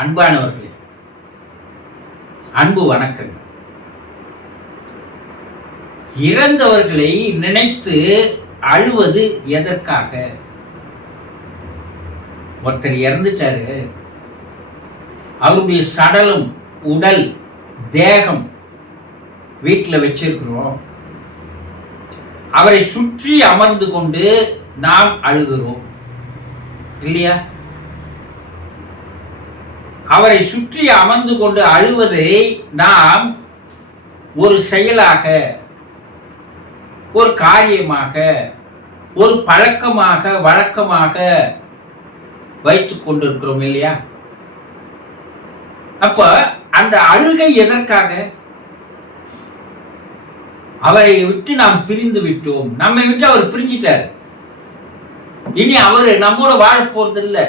அன்பானவர்களே, அன்பு வணக்கங்கள். இறந்தவர்களை நினைத்து அழுவது எதற்காக? ஒருத்தர் இறந்துட்டாரு, அவருடைய சடலம், உடல், தேகம் வீட்டில் வச்சிருக்கிறோம். அவரை சுற்றி அமர்ந்து கொண்டு நாம் அழுகிறோம் இல்லையா? அவரை சுற்றி அமர்ந்து கொண்டு அழுவதை நாம் ஒரு செயலாக, ஒரு காரியமாக, ஒரு பழக்கமாக, வழக்கமாக வைத்துக் கொண்டிருக்கிறோம் இல்லையா? அப்ப அந்த அழுகை எதற்காக? அவரை விட்டு நாம் பிரிந்து விட்டோம், நம்மை விட்டு அவர் பிரிஞ்சிட்டார், இனி அவர் நம்மோட வாழ போறது இல்லை.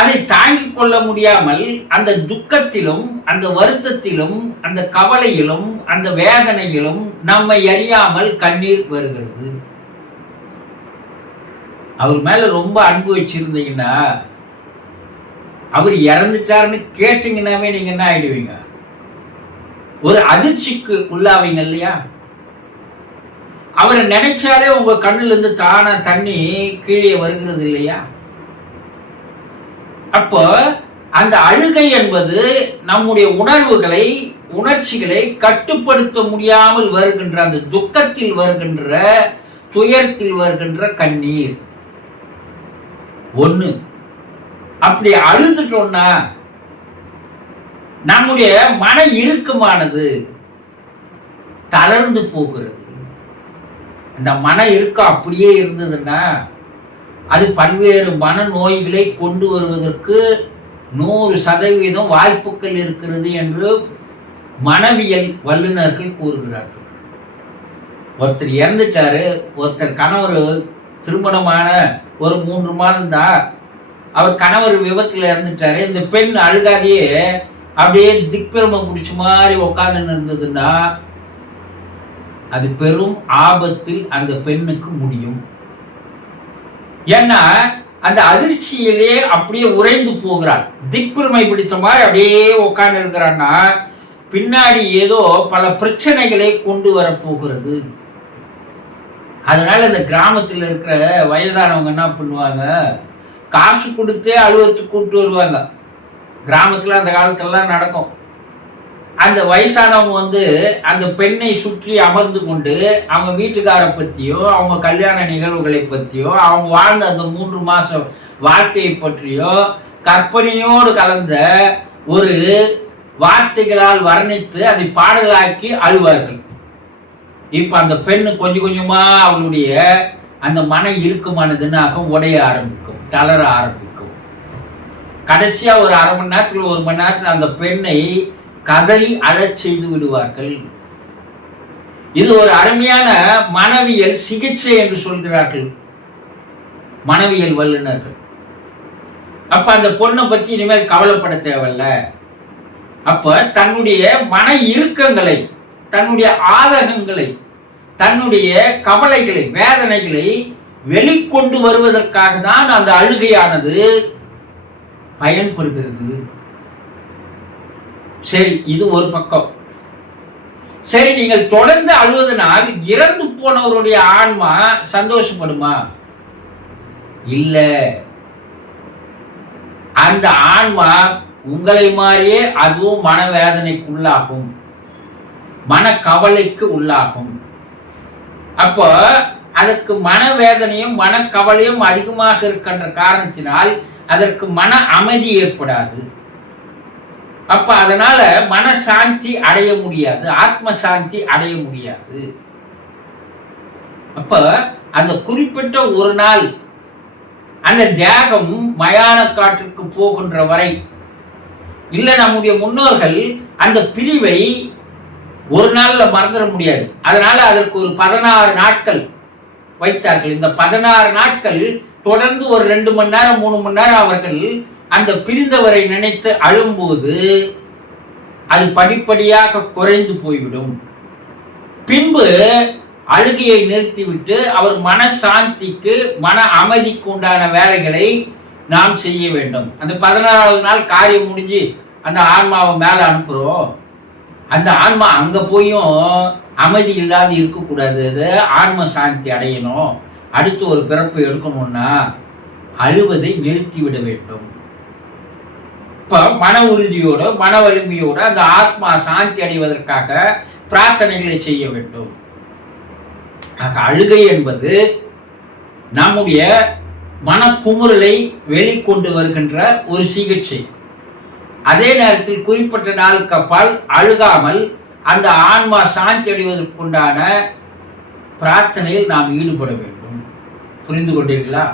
அதை தாங்கிக் கொள்ள முடியாமல் அந்த துக்கத்திலும், அந்த வருத்தத்திலும், அந்த கவலையிலும், அந்த வேதனையிலும் நம்மை அறியாமல் கண்ணீர் வருகிறது. அவர் மேல ரொம்ப அன்பு வச்சிருந்தீங்கன்னா, அவர் இறந்துட்டாருன்னு கேட்டீங்கன்னாவே நீங்க என்ன ஆயிடுவீங்க? ஒரு அதிர்ச்சிக்கு உள்ளாவீங்க இல்லையா? அவரை நினைச்சாலே உங்க கண்ணுல இருந்து தானா தண்ணி கீழே வருகிறது இல்லையா? அப்போ அந்த அழுகை என்பது நம்முடைய உணர்வுகளை, உணர்ச்சிகளை கட்டுப்படுத்த முடியாமல் வருகின்ற, அந்த துக்கத்தில் வருகின்ற, துயரத்தில் வருகின்ற கண்ணீர். ஒண்ணு, அப்படி அழுதுட்டோம்னா நம்முடைய மன இறுக்கமானது தளர்ந்து போகிறது. அந்த மன இறுக்கம் அப்படியே இருந்ததுன்னா அது பல்வேறு மனநோய்களை கொண்டு வருவதற்கு 100% வாய்ப்புகள் இருக்கிறது என்று மனவியல் வல்லுநர்கள் கூறுகிறார்கள். ஒருத்தர் இறந்துட்டாரு, ஒருத்தர் கணவர் திருமணமான ஒரு 3 மாதம் தான், அவர் கணவர் விபத்துல இறந்துட்டாரு. இந்த பெண் அழுகாதையே அப்படியே திக்பிரமம் பிடிச்ச மாதிரி உட்கார்ந்து இருந்ததுன்னா அது பெரும் ஆபத்தில் அந்த பெண்ணுக்கு முடியும். ஏன்னா அந்த அதிர்ச்சியிலே அப்படியே உறைந்து போகிறாள். திக்பிரமை பிடித்த மாதிரி அப்படியே உட்கார்ந்து இருக்கிறான்னா பின்னாடி ஏதோ பல பிரச்சனைகளை கொண்டு வரப்போகிறது. அதனால இந்த கிராமத்தில் இருக்கிற வயதானவங்க என்ன பண்ணுவாங்க, காசு கொடுத்தே அலுவலகத்துக்கு கூப்பிட்டு வருவாங்க. கிராமத்தில் அந்த காலத்திலலாம் நடக்கும். அந்த வயசானவங்க அந்த பெண்ணை சுற்றி அமர்ந்து கொண்டு அவங்க வீட்டுக்காரை பற்றியோ, அவங்க கல்யாண நிகழ்வுகளை பற்றியோ, அவங்க வாழ்ந்த அந்த 3 மாசம் வாழ்க்கையை பற்றியோ கற்பனையோடு கலந்த ஒரு வார்த்தைகளால் வர்ணித்து அதை பாடலாக்கி அழுவார்கள். இப்ப அந்த பெண்ணு கொஞ்சம் கொஞ்சமா அவளுடைய அந்த மன இறுக்கமானதுன்னாக உடைய ஆரம்பிக்கும், தளர ஆரம்பிக்கும். கடைசியா ஒரு அரை மணி நேரத்துல, 1 மணி நேரத்துல அந்த பெண்ணை கதறி அழச் செய்து விடுவார்கள். இது ஒரு அருமையான மனவியல் சிகிச்சை என்று சொல்கிறார்கள் மனவியல் வல்லுநர்கள். அப்ப அந்த பொண்ணை பத்தி இனிமேல் கவலைப்பட தேவையில்ல. அப்ப தன்னுடைய மன இறுக்கங்களை, தன்னுடைய ஆதகங்களை, தன்னுடைய கவலைகளை, வேதனைகளை வெளிக்கொண்டு வருவதற்காக தான் அந்த அழுகையானது பயன்படுகிறது. சரி, இது ஒரு பக்கம். சரி, நீங்கள் தொடர்ந்து அழுவதனால் இறந்து போனவருடைய ஆன்மா சந்தோஷப்படுமா? இல்ல. அந்த ஆன்மா உங்களை மாதிரியே அதுவும் மனவேதனைக்கு உள்ளாகும், மனக்கவலைக்கு உள்ளாகும். அப்போ அதற்கு மனவேதனையும் மனக்கவலையும் அதிகமாக இருக்கின்ற காரணத்தினால் அதற்கு மன அமைதி ஏற்படாது. அப்ப அதனால மனசாந்தி அடைய முடியாது, ஆத்ம சாந்தி அடைய முடியாது. அப்ப அந்த குறிப்பிட்ட ஒரு நாள் அந்த தியாகம் மயான காற்றுக்கு போகின்ற வரை, இல்ல நம்முடைய முன்னோர்கள் அந்த பிரிவை ஒரு நாள்ல மறந்துட முடியாது. அதனால அதற்கு ஒரு 16 நாட்கள் வைத்தார்கள். இந்த 16 நாட்கள் தொடர்ந்து ஒரு 2 மணி நேரம் 3 மணி நேரம் அவர்கள் அந்த பிரிந்தவரை நினைத்து அழும்போது அது படிப்படியாக குறைந்து போய்விடும். பின்பு அழுகையை நிறுத்திவிட்டு அவர் மனசாந்திக்கு, மன அமைதிக்கு உண்டான வேலைகளை நாம் செய்ய வேண்டும். அந்த 16வது நாள் காரியம் முடிஞ்சு அந்த ஆன்மாவை மேலே அனுப்புகிறோம். அந்த ஆன்மா அங்கே போயும் அமைதி இல்லாது இருக்கக்கூடாது. அது ஆன்ம சாந்தி அடையணும். அடுத்து ஒரு பிறப்பு எடுக்கணும்னா அழுவதை நிறுத்திவிட வேண்டும். இப்போ மன உறுதியோட மன வலிமையோட அந்த ஆத்மா சாந்தி அடைவதற்காக பிரார்த்தனைகளை செய்ய வேண்டும். அழுகை என்பது நம்முடைய மனக்குமுறலை வெளிக்கொண்டு வருகின்ற ஒரு சிகிச்சை. அதே நேரத்தில் குறிப்பிட்ட நாளுக்கு அப்பால் அழுகாமல் அந்த ஆன்மா சாந்தி அடைவதற்குண்டான பிரார்த்தனையில் நாம் ஈடுபட வேண்டும். புரிந்து கொண்டீர்களா?